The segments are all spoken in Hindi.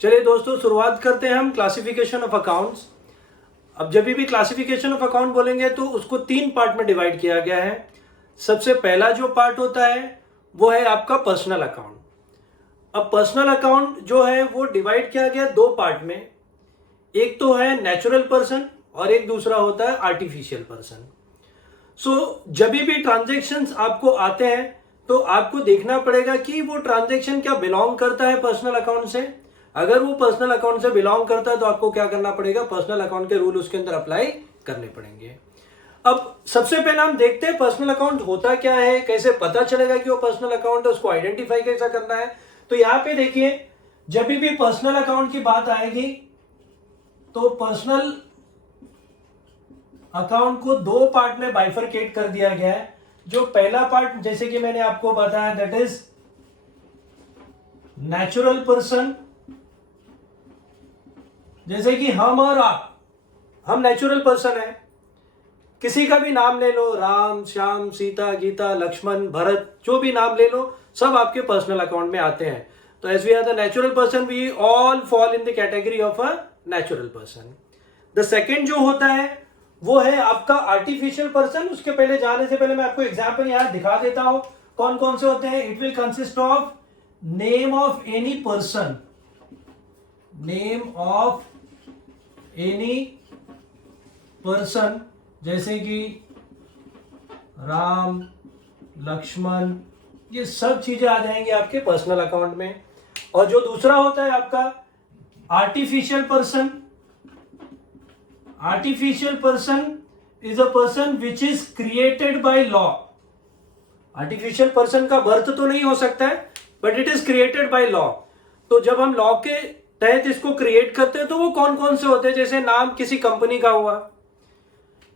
चलिए दोस्तों, शुरुआत करते हैं हम क्लासिफिकेशन ऑफ अकाउंट्स। अब जब भी क्लासिफिकेशन ऑफ अकाउंट बोलेंगे तो उसको 3 पार्ट में डिवाइड किया गया है। सबसे पहला जो पार्ट होता है वो है आपका पर्सनल अकाउंट। अब पर्सनल अकाउंट जो है वो डिवाइड किया गया 2 पार्ट में। एक तो है नेचुरल पर्सन और एक दूसरा होता है आर्टिफिशियल पर्सन। जब भी ट्रांजेक्शन्स आपको आते हैं तो आपको देखना पड़ेगा कि वो ट्रांजेक्शन क्या बिलोंग करता है पर्सनल अकाउंट से। अगर वो पर्सनल अकाउंट से बिलोंग करता है तो आपको क्या करना पड़ेगा, पर्सनल अकाउंट के रूल उसके अंदर अप्लाई करने पड़ेंगे। अब सबसे पहले हम देखते हैं पर्सनल अकाउंट होता क्या है, कैसे पता चलेगा कि वो पर्सनल अकाउंट है, उसको आइडेंटिफाई कैसा करना है। तो यहां पे देखिए, जब भी पर्सनल अकाउंट की बात आएगी तो पर्सनल अकाउंट को 2 पार्ट में बाइफरकेट कर दिया गया है। जो पहला पार्ट, जैसे कि मैंने आपको बताया, दैट इज नेचुरल पर्सन। जैसे कि हम और आप, हम नेचुरल पर्सन है। किसी का भी नाम ले लो, राम, श्याम, सीता, गीता, लक्ष्मण, भरत, जो भी नाम ले लो, सब आपके पर्सनल अकाउंट में आते हैं। तो as we are the natural person, we all fall in the category of a natural person. The second जो होता है वो है आपका आर्टिफिशियल पर्सन। उसके पहले जाने से पहले मैं आपको एग्जाम्पल यहां दिखा देता हूं कौन कौन से होते हैं। It will consist of name of any person, name of any person, जैसे कि राम, लक्ष्मण, ये सब चीजें आ जाएंगी आपके पर्सनल अकाउंट में। और जो दूसरा होता है आपका artificial person. Artificial person is a person which is created by law. Artificial person का बर्थ तो नहीं हो सकता है, but it is created by law. तो जब हम लॉ के तहत इसको क्रिएट करते हैं तो वो कौन कौन से होते हैं, जैसे नाम किसी कंपनी का हुआ,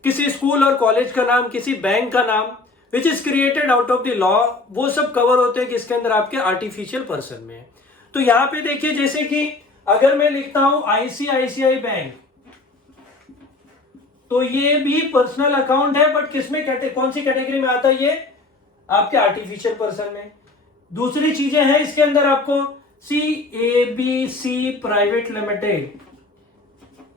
किसी स्कूल और कॉलेज का नाम, किसी बैंक का नाम, which is created out of the law, वो सब कवर होते हैं किसके अंदर, आपके आर्टिफिशियल पर्सन में। तो यहां पे देखिए, जैसे कि अगर मैं लिखता हूं आईसीआईसीआई बैंक, तो ये भी पर्सनल अकाउंट है, बट किसमें कौन सी कैटेगरी में आता है, ये आपके आर्टिफिशियल पर्सन में। दूसरी चीजें हैं इसके अंदर आपको CABC प्राइवेट लिमिटेड,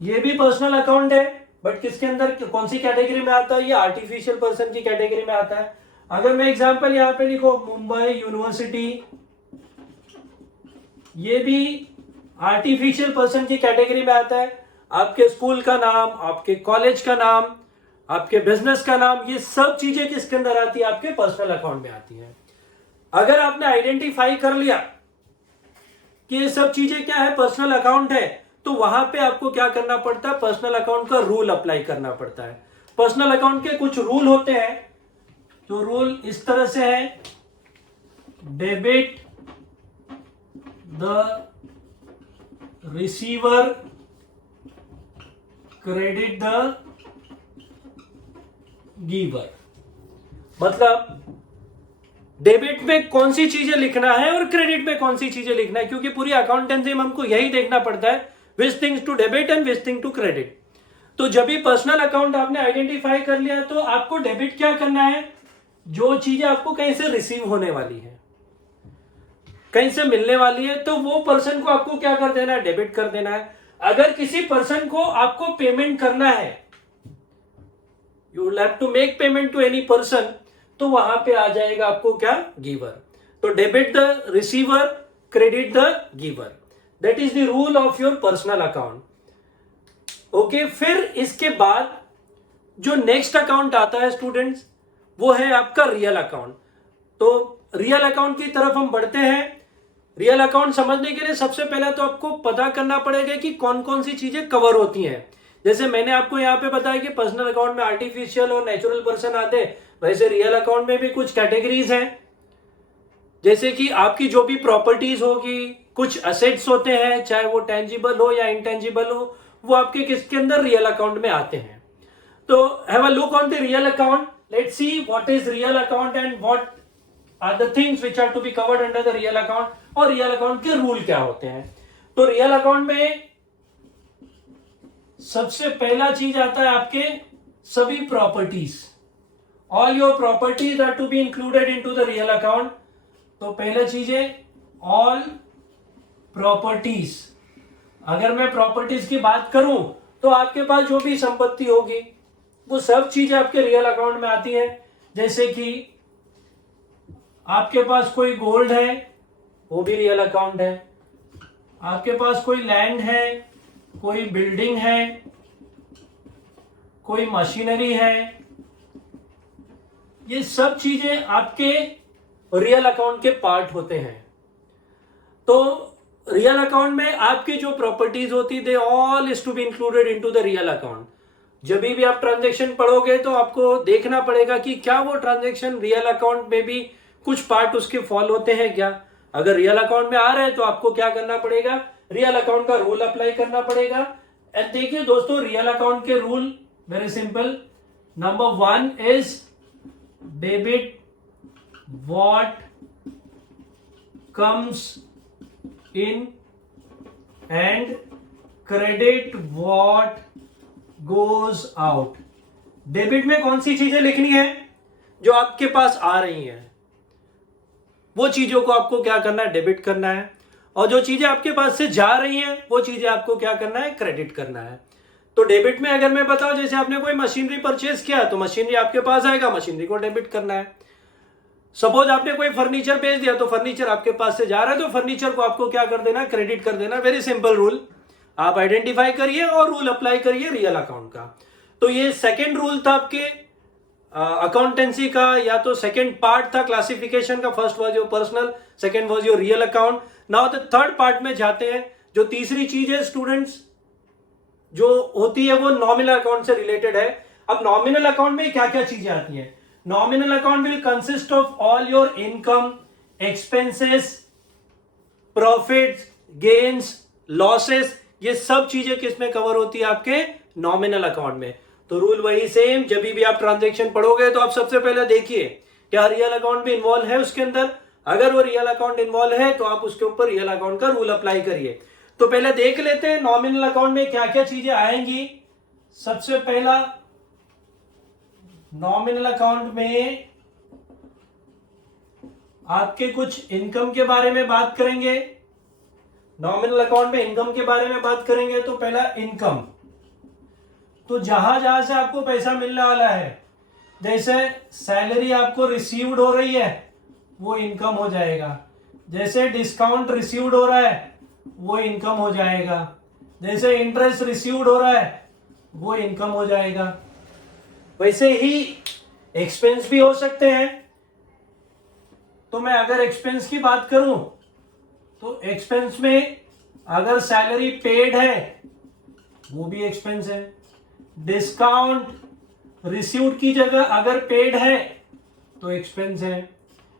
ये भी पर्सनल अकाउंट है, बट किसके अंदर, कौन सी कैटेगरी में आता है, ये आर्टिफिशियल पर्सन की कैटेगरी में आता है। अगर मैं एग्जांपल यहां पे लिखो मुंबई यूनिवर्सिटी, ये भी आर्टिफिशियल पर्सन की कैटेगरी में आता है। आपके स्कूल का नाम, आपके कॉलेज का नाम, आपके बिजनेस का नाम, ये सब चीजें किसके अंदर आती है, आपके पर्सनल अकाउंट में आती है। अगर आपने आइडेंटिफाई कर लिया कि ये सब चीजें क्या है, पर्सनल अकाउंट है, तो वहां पे आपको क्या करना पड़ता है, पर्सनल अकाउंट का रूल अप्लाई करना पड़ता है। पर्सनल अकाउंट के कुछ रूल होते हैं। तो रूल इस तरह से है, debit the receiver, credit the giver. मतलब डेबिट में कौन सी चीजें लिखना है और क्रेडिट में कौन सी चीजें लिखना है, क्योंकि पूरी अकाउंटेंसी में हमको यही देखना पड़ता है, which things to debit and which thing to credit. तो जब भी पर्सनल अकाउंट आपने आइडेंटिफाई कर लिया तो आपको डेबिट क्या करना है, जो चीजें आपको कहीं से रिसीव होने वाली है, कहीं से मिलने वाली है, तो वो पर्सन को आपको क्या कर देना है, डेबिट कर देना है। अगर किसी पर्सन को आपको पेमेंट करना है, you will have to make payment to any person, तो वहां पे आ जाएगा आपको क्या, गिवर। तो debit the receiver, credit the giver, that is the rule of your personal account. Okay, फिर इसके बाद जो नेक्स्ट अकाउंट आता है स्टूडेंट्स, वो है आपका रियल अकाउंट। तो रियल अकाउंट की तरफ हम बढ़ते हैं। रियल अकाउंट समझने के लिए सबसे पहले तो आपको पता करना पड़ेगा कि कौन कौन सी चीजें कवर होती हैं। जैसे मैंने आपको यहाँ पे बताया कि पर्सनल अकाउंट में आर्टिफिशियल और नेचुरल पर्सन आते हैं, वैसे रियल अकाउंट में भी कुछ कैटेगरीज हैं। जैसे कि आपकी जो भी प्रॉपर्टीज होगी, कुछ असेट्स होते हैं, चाहे वो टेंजिबल हो या इंटेंजिबल हो, वो आपके किसके अंदर, रियल अकाउंट में आते हैं। तो have a look on the real account, let's see what is real account and what are the things which are to be covered under the real account, और रियल अकाउंट के रूल क्या होते हैं। तो रियल अकाउंट में सबसे पहला चीज आता है आपके सभी properties, all your properties are to be included into the real account. तो पहला चीज है ऑल प्रॉपर्टीज अगर मैं प्रॉपर्टीज की बात करूं तो आपके पास जो भी संपत्ति होगी वो सब चीजें आपके रियल अकाउंट में आती है। जैसे कि आपके पास कोई गोल्ड है, वो भी रियल अकाउंट है। आपके पास कोई लैंड है, कोई बिल्डिंग है, कोई मशीनरी है, ये सब चीजें आपके रियल अकाउंट के पार्ट होते हैं। तो रियल अकाउंट में आपकी जो प्रॉपर्टीज होती they all is to be included into the real account. जब भी आप ट्रांजैक्शन पढ़ोगे तो आपको देखना पड़ेगा कि क्या वो ट्रांजैक्शन रियल अकाउंट में भी कुछ पार्ट उसके फॉल होते हैं क्या। अगर रियल अकाउंट में आ रहे हैं तो आपको क्या करना पड़ेगा, रियल अकाउंट का रूल अप्लाई करना पड़ेगा। एंड देखिए दोस्तों, रियल अकाउंट के rule very simple. Number 1 is debit what comes in and credit what goes out. Debit में कौन सी चीजें लिखनी है, जो आपके पास आ रही हैं वो चीजों को आपको क्या करना है, डेबिट करना है। और जो चीजें आपके पास से जा रही हैं वो चीजें आपको क्या करना है, क्रेडिट करना है। तो डेबिट में अगर मैं बताऊं, जैसे आपने कोई मशीनरी परचेज किया तो मशीनरी आपके पास आएगा, मशीनरी को डेबिट करना है। सपोज आपने कोई फर्नीचर बेच दिया तो फर्नीचर आपके पास से जा रहा है, तो फर्नीचर को आपको क्या कर देना, क्रेडिट कर देना। वेरी सिंपल रूल, आप आइडेंटिफाई करिए और रूल अप्लाई करिए रियल अकाउंट का। तो ये सेकेंड रूल था आपके अकाउंटेंसी का, या तो सेकेंड पार्ट था क्लासिफिकेशन का। First was your personal, second was your real account. Now the third part में जाते हैं। जो तीसरी चीज है स्टूडेंट्स, जो होती है वो नॉमिनल अकाउंट से रिलेटेड है। अब नॉमिनल अकाउंट में क्या क्या चीजें आती हैं। Nominal account will consist of all your income, expenses, profits, gains, losses, ये सब चीजें किसमें कवर होती है, आपके नॉमिनल अकाउंट में। तो रूल वही सेम, जब भी आप ट्रांजैक्शन पढ़ोगे तो आप सबसे पहले देखिए क्या रियल अकाउंट भी इन्वॉल्व है उसके अंदर। अगर वो रियल अकाउंट इन्वॉल्व है तो आप उसके ऊपर रियल अकाउंट का रूल अप्लाई करिए। तो पहले देख लेते हैं नॉमिनल अकाउंट में क्या क्या चीजें आएंगी। सबसे पहला, नॉमिनल अकाउंट में आपके कुछ इनकम के बारे में बात करेंगे। नॉमिनल अकाउंट में इनकम के बारे में बात करेंगे तो पहला इनकम, तो जहां जहां से आपको पैसा मिलने वाला है, जैसे सैलरी आपको रिसीव्ड हो रही है वो इनकम हो जाएगा, जैसे डिस्काउंट रिसीव्ड हो रहा है वो इनकम हो जाएगा, जैसे इंटरेस्ट रिसीव्ड हो रहा है वो इनकम हो जाएगा। वैसे ही एक्सपेंस भी हो सकते हैं। तो मैं अगर एक्सपेंस की बात करूं तो एक्सपेंस में अगर सैलरी पेड है वो भी एक्सपेंस है। डिस्काउंट रिसीव्ड की जगह अगर पेड है तो एक्सपेंस है।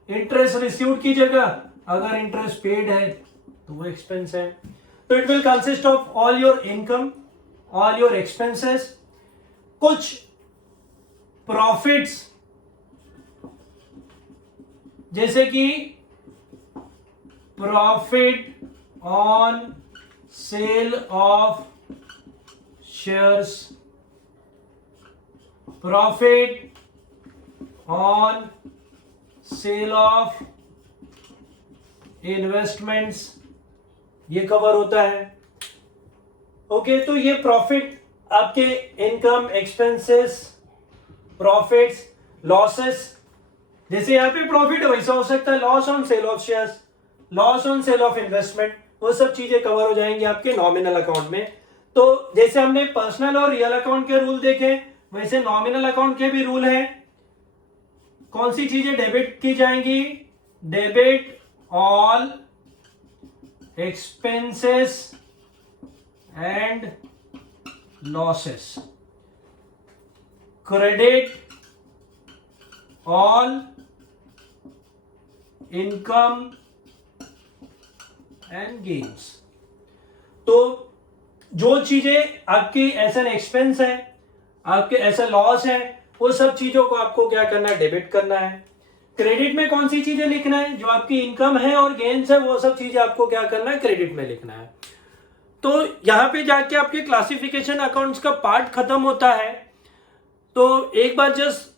इंटरेस्ट रिसीव्ड की जगह अगर इंटरेस्ट पेड है तो वो एक्सपेंस है। तो it will consist of all your income, all your expenses, कुछ प्रॉफिट्स, जैसे कि profit on sale of shares, profit on sale of investments, ये कवर होता है। ओके, तो ये प्रॉफिट आपके इनकम, एक्सपेंसेस, प्रॉफिट्स, लॉसेस, जैसे यहां पे प्रॉफिट है वैसा हो सकता है loss on sale of shares, loss on sale of investment, वो सब चीजें कवर हो जाएंगी आपके नॉमिनल अकाउंट में। तो जैसे हमने पर्सनल और रियल अकाउंट के रूल देखे, वैसे नॉमिनल अकाउंट के भी रूल हैं। कौन सी चीजें डेबिट की जाएंगी, debit all expenses and losses, credit all income and gains. तो जो चीजें आपकी एज एन एक्सपेंस है, आपके ऐसा लॉस है, वो सब चीजों को आपको क्या करना है, डेबिट करना है। क्रेडिट में कौन सी चीजें लिखना है, जो आपकी इनकम है और गेन्स है वो सब चीजें आपको क्या करना है, क्रेडिट में लिखना है। तो यहां पे जाके आपके क्लासिफिकेशन अकाउंट्स का पार्ट खत्म होता है। तो एक बार जस्ट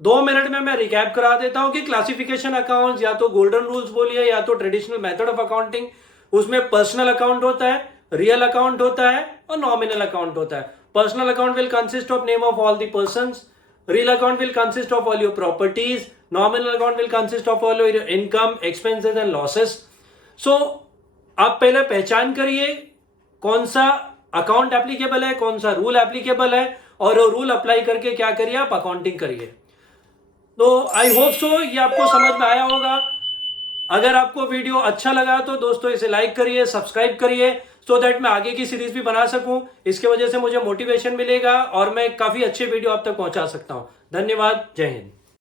2 मिनट में मैं रिकैप करा देता हूं कि क्लासिफिकेशन अकाउंट्स या तो गोल्डन रूल्स बोलिए या तो ट्रेडिशनल मेथड ऑफ अकाउंटिंग, उसमें पर्सनल अकाउंट होता है, रियल अकाउंट होता है और नॉमिनल अकाउंट होता है. Personal account will consist of name of all the persons. Real account will consist of all your properties. Nominal account will consist of all your income, expenses and losses. So आप पहले पहचान करिए कौन सा अकाउंट एप्लीकेबल है, कौन सा रूल एप्लीकेबल है, और वो रूल अप्लाई करके क्या करिए, आप अकाउंटिंग करिए. तो आई होप सो ये आपको समझ में आया होगा. अगर आपको वीडियो अच्छा लगा तो दोस्तों इसे लाइक करिए, सब्सक्राइब करिए, सो दैट मैं आगे की सीरीज भी बना सकूं. इसके वजह से मुझे मोटिवेशन मिलेगा और मैं काफी अच्छे वीडियो आप तक पहुंचा सकता हूं. धन्यवाद. जय हिंद.